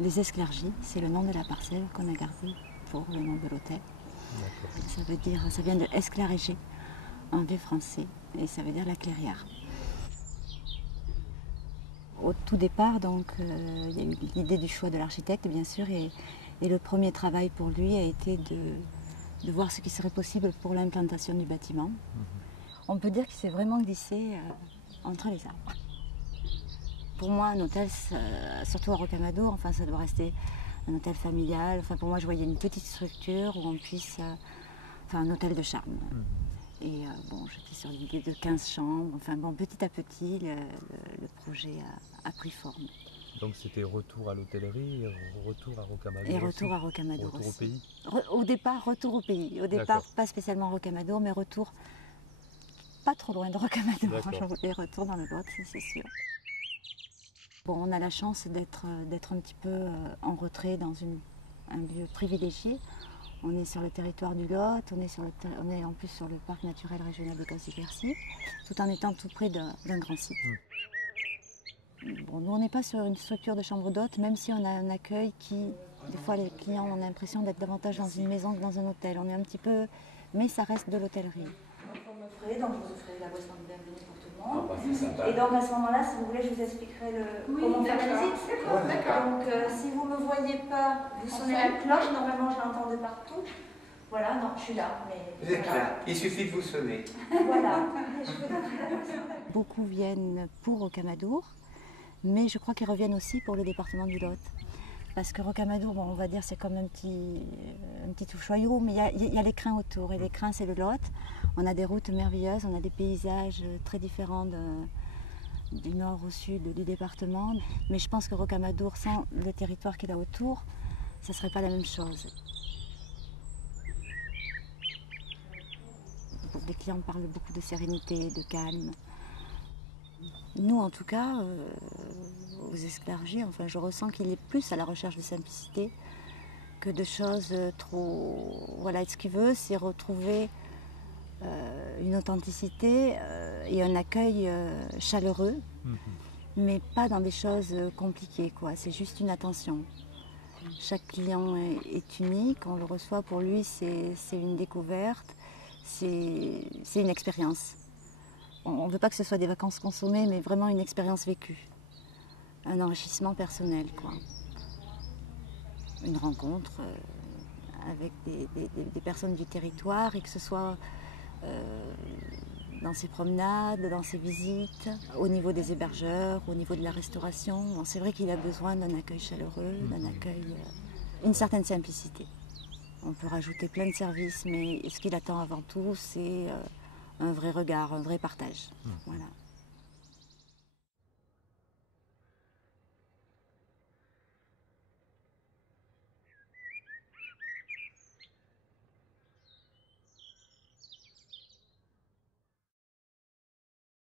Les Esclargis, c'est le nom de la parcelle qu'on a gardée pour le nom de l'hôtel. Ça veut dire, ça vient de esclaréger en vieux français, et ça veut dire la clairière. Au tout départ, donc, il y a eu l'idée du choix de l'architecte, bien sûr, et le premier travail pour lui a été de voir ce qui serait possible pour l'implantation du bâtiment. On peut dire qu'il s'est vraiment glissé entre les arbres. Pour moi, un hôtel, surtout à Rocamadour, enfin, ça doit rester un hôtel familial. Enfin, pour moi, je voyais une petite structure où on puisse... enfin, un hôtel de charme. Et bon, j'étais sur l'idée de 15 chambres. Enfin bon, petit à petit, le projet a pris forme. Donc c'était retour à l'hôtellerie et retour à Rocamadour. Et retour à Rocamadour aussi. Retour au pays. Au départ, retour au pays. Au départ, pas spécialement Rocamadour, mais retour pas trop loin de Rocamadour. Je voulais retour dans le Lot, c'est sûr. Bon, on a la chance d'être un petit peu en retrait dans un lieu privilégié. On est sur le territoire du Lot, on est en plus sur le parc naturel régional de Cosse-Quercy, tout en étant tout près d'un grand site. Bon, nous, on n'est pas sur une structure de chambre d'hôte, même si on a un accueil qui, des fois, les clients ont l'impression d'être davantage dans une maison que dans un hôtel. On est un petit peu, mais ça reste de l'hôtellerie. Donc, je vous offrirai la boisson de bienvenue pour tout le monde. Et donc, à ce moment-là, si vous voulez, je vous expliquerai comment faire la visite. Donc, si vous ne me voyez pas, vous sonnez la cloche. Normalement, je l'entends de partout. Voilà, non, je suis là. Mais vous êtes là, il suffit de vous sonner. Voilà. Beaucoup viennent pour Rocamadour, mais je crois qu'ils reviennent aussi pour le département du Lot. Parce que Rocamadour, bon, on va dire, c'est comme un petit choyau, mais il y a les crins autour. Et les crins, c'est le Lot. On a des routes merveilleuses, on a des paysages très différents du nord au sud du département. Mais je pense que Rocamadour, sans le territoire qu'il a autour, ça ne serait pas la même chose. Les clients parlent beaucoup de sérénité, de calme. Nous, en tout cas, aux Esclargis, enfin, je ressens qu'il est plus à la recherche de simplicité que de choses trop... Voilà, ce qu'il veut, c'est retrouver une authenticité et un accueil chaleureux, mais pas dans des choses compliquées, quoi. C'est juste une attention. Chaque client est unique, on le reçoit, pour lui, c'est une découverte, c'est une expérience. On ne veut pas que ce soit des vacances consommées, mais vraiment une expérience vécue. Un enrichissement personnel, quoi. Une rencontre avec des personnes du territoire, et que ce soit dans ses promenades, dans ses visites, au niveau des hébergeurs, au niveau de la restauration. Bon, c'est vrai qu'il a besoin d'un accueil chaleureux, d'un accueil... une certaine simplicité. On peut rajouter plein de services, mais ce qu'il attend avant tout, c'est... un vrai regard, un vrai partage. Voilà.